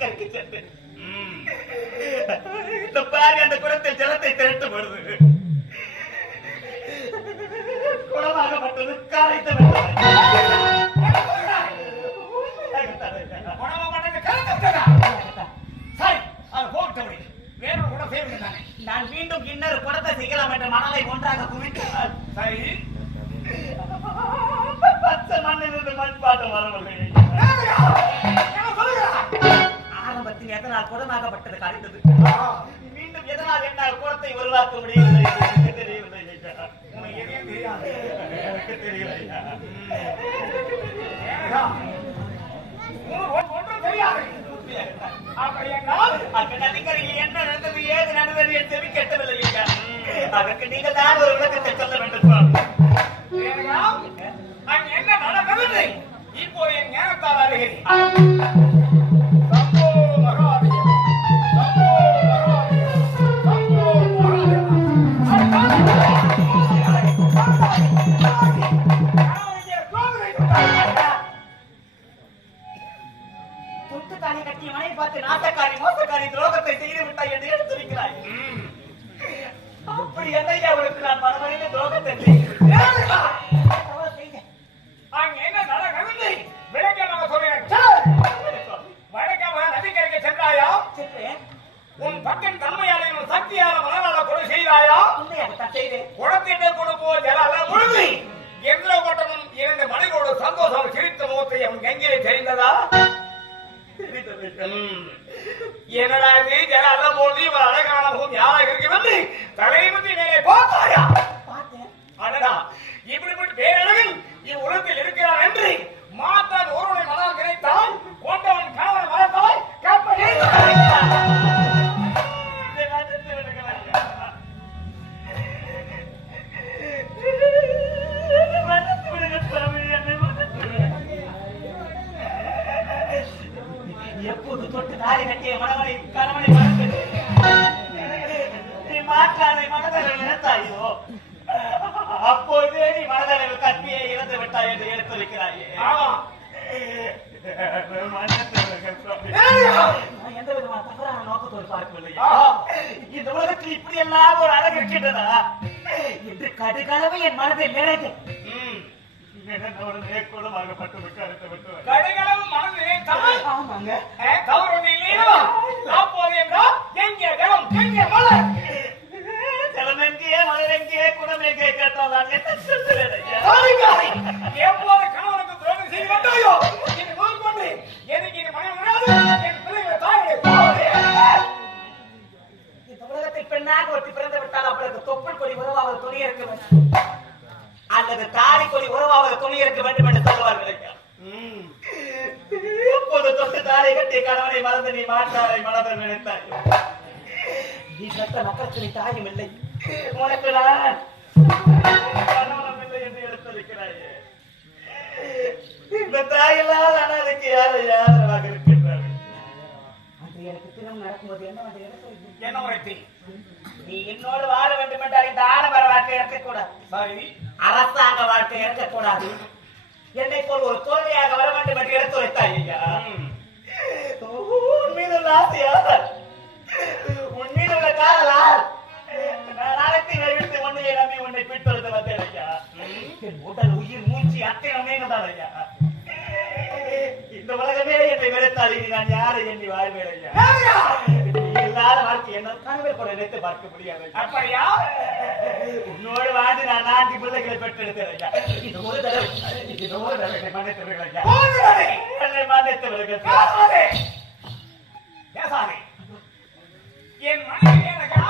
சென்றேன் இந்த பாரி அந்த குடத்தில் ஜலத்தை திரட்டும் பொழுது குடமாகப்பட்டது காலைத்த? நான் மீண்டும் இன்னொரு குடத்தை செய்யலாம் என்ற மணலை ஒன்றாக குவித்தால் சரி. பச்சை மண்ணிலிருந்து மண் பாட்டம் வரவில்லை குடமாகப்பட்டது கரைந்தது மீண்டும் எதனால் என்னால் குடத்தை உருவாக்க முடியவில்லை தெரியவில்லை. எனக்கு தெரியவில்லை ஒன்றும் தெரியாது. என்ன நடந்தது ஏது நடந்தது என் செவி கெட்டவில்லை. அதற்கு நீங்கள் தான் ஒரு விளக்கத்தை சொல்ல வேண்டும் என்ன நடந்தது? இப்போது என் ஞானத்தால் அறிகிறேன். விட்டாய் என்று எடுத்துரைக்கிறாய். அப்படி என்னையா அவளுக்கு நான் மனமறிந்து துரோகத்தை உன் பக்கம் தன்மையால உன் சக்தியால மனநல கொலை செய்தாயா? குடத்திட்டு கொடுப்போ ஜலால முழுதி எந்திர ஓட்டமும் இரண்டு மனைகளோடு சந்தோஷம் சிரித்த முகத்தை அவன் கங்கிலே தெரிந்ததா? என்னடா இது? ஜலால போது இவன் அழகான முகம் யாராக இருக்கு வந்து தலைமுத்தி மேலே பார்த்தாயா ஆஹா. இந்த உலகத்தில் இப்படி எல்லாம் ஒரு அழகு இருக்கின்றதா? என்று கடுகளவு என் மனதை நிறைந்து ம். ஒரு நேர்கோளமாகப்பட்டு விட்டு விட்டு கடுகளவு மனதிலே தவறு. ஆமாங்க. தவறு ஒன்று இல்லையா? அப்போது என்றால் எங்கே ஜலம் எங்கே மலர்? ஜலம் எங்கே மலர் எங்கே கேட்டால் எப்போது கணவனுக்கு துரோகம் செய்து கொண்டு எனக்கு இது மனம் என் பிள்ளைகளை உலகத்தில் பெண்ணாக ஒட்டி பிறந்து விட்டால் அவளுக்கு தொப்புள் கொடி உறவாவது துணி இருக்க வேண்டும். அல்லது தாலி கொடி உறவாவது துணி இருக்க வேண்டும் என்று சொல்லுவார்கள். எப்போது தொட்டு தாலி கட்டிய கணவனை மறந்து நீ மாற்றாரை மனதில் நினைத்தாய். நீ சத்த மக்களுக்கு தாயும் இல்லை. உனக்கு நான் இல்லை என்று எடுத்திருக்கிறாயே. இந்த தாயெல்லாம் அனாதைக்கு யாரு யாதரவாக இருக்கின்றார்கள்? அன்று எனக்கு திருமணம் நடக்கும்போது என்ன என்ன உரைத்தி நீ என்னோடு வாழ வேண்டும் என்றால் இந்த ஆடம்பர வாழ்க்கை இருக்கக்கூடாது அரசாங்க வாழ்க்கை இருக்கக்கூடாது என்னை போல் ஒரு தோல்வியாக வர வேண்டும் என்று எடுத்துரைத்தாய். உன் மீது உள்ள ஆசையா உன் மீது உள்ள காதலால் அனைத்தையும் விட்டு உன்னையை நம்பி உன்னை வந்தேன் ஐயா. உடல் உயிர் மூச்சு அத்தனை நீங்கதான் ஐயா. இந்த உலகமே என்னை வெறுத்தால் இனி நான் யாரை எண்ணி வாழ்வேன் ஐயா? இல்லாத வாழ்க்கை என்ன கூட நினைத்து பார்க்க முடியாது. அப்படியா உன்னோடு வாழ்ந்து நான் நான்கு பிள்ளைகளை பெற்றெடுத்தேன் இது ஒரு தடவை இது ஒரு தடவை என்னை மன்னித்து விடுங்கள் ஐயா போகிறதே. என்னை மன்னித்து விடுங்கள் பேசாதே. பேசாதே. என் மனைவி எனக்கா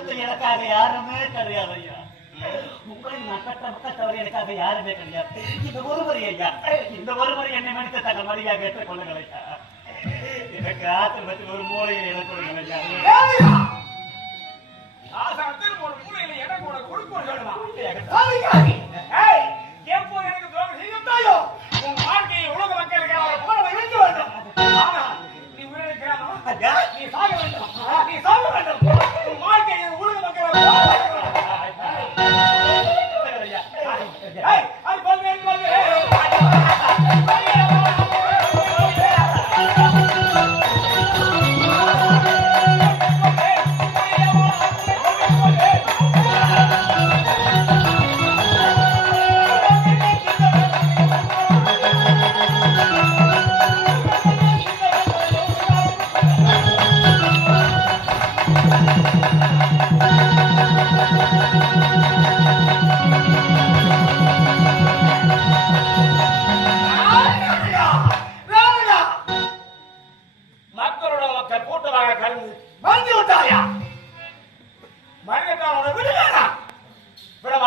உலகத்தில் எனக்காக யாருமே கிடையாது ஐயா உங்களை நான் கட்ட மக்கத்தவர் எனக்காக யாருமே கிடையாது இந்த ஒருவரி ஐயா இந்த ஒருவரி என்னை மனித தங்கள் மடியாக ஏற்றுக்கொள்ளுங்கள் ஐயா எனக்கு ஆத்திரத்தில் ஒரு மூலையை எனக்கு கொடுங்கள் ஐயா ஒரு மூலையில எனக்கு உனக்கு எப்போது எனக்கு உன் வாழ்க்கையை உலக மக்களுக்காக ஒரு போராட வைக்க வேண்டும். ஆனால், நீ உயிரிழக்கிறானோ? நீ சாக வேண்டும்.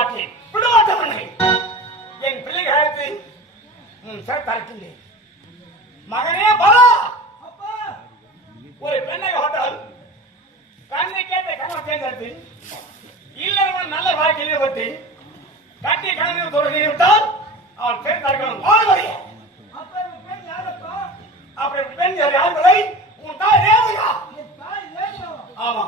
மாட்டேன் விட மாட்டேன் என் பிள்ளைகளுக்கு சிறத்தரக்கின்றேன் மகனே பலா ஒரு பெண்ணை ஹோட்டல் கண்ணை கேட்ட கணவன் தேர்ந்தெடுத்து இல்லவன் நல்ல வாழ்க்கையிலே பற்றி கட்டி கணவன் தொடர்ந்து விட்டால் அவள் பேர் தடுக்கணும் வாழ்வழி அப்படி பெண் யார் யாருங்களை உன் தாய் ரேவதியா? ஆமா.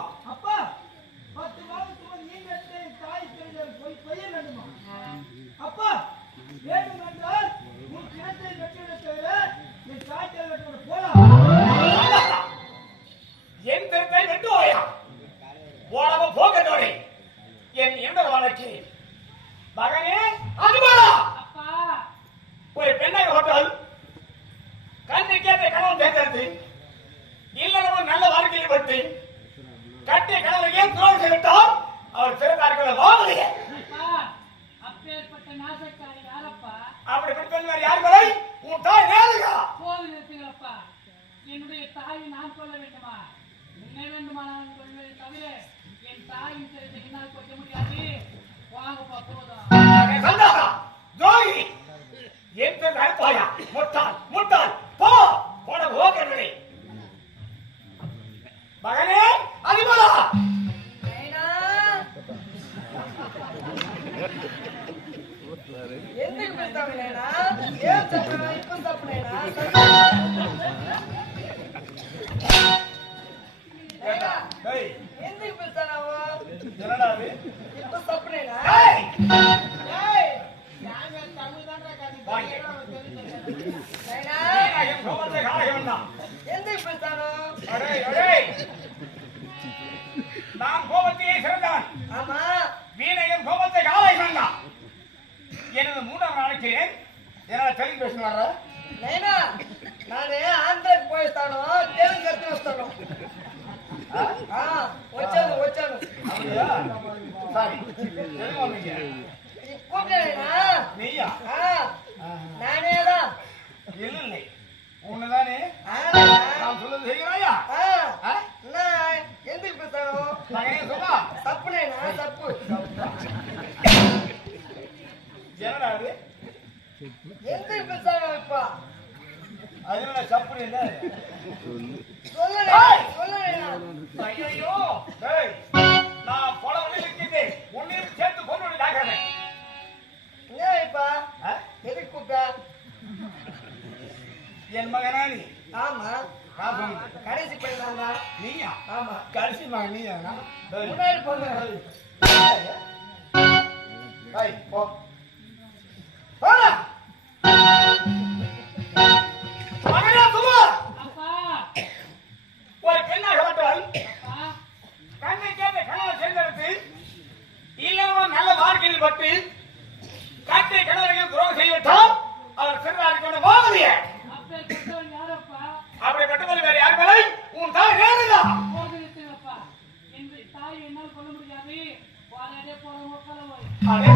என் பேர் வேலைப்பாயா மொட்டால் వచ్చాను వచ్చాను. அதனால சப்புனு இல்ல சொல்லடா சொல்லடா ஐயோ டேய் நான் பொலவே நிக்கிதே உன்னையும் சேர்த்து கொண்டு டாக்கறேன் ஏய்ப்பா எதுக்கு கூப்பிட்டா என் மகனா நீ? ஆமா. ராபம் கடைசி பையனா நீயா? ஆமா. கடைசி மகன் நீயா? முன்னாடி போங்க. ஐய் போ. अरे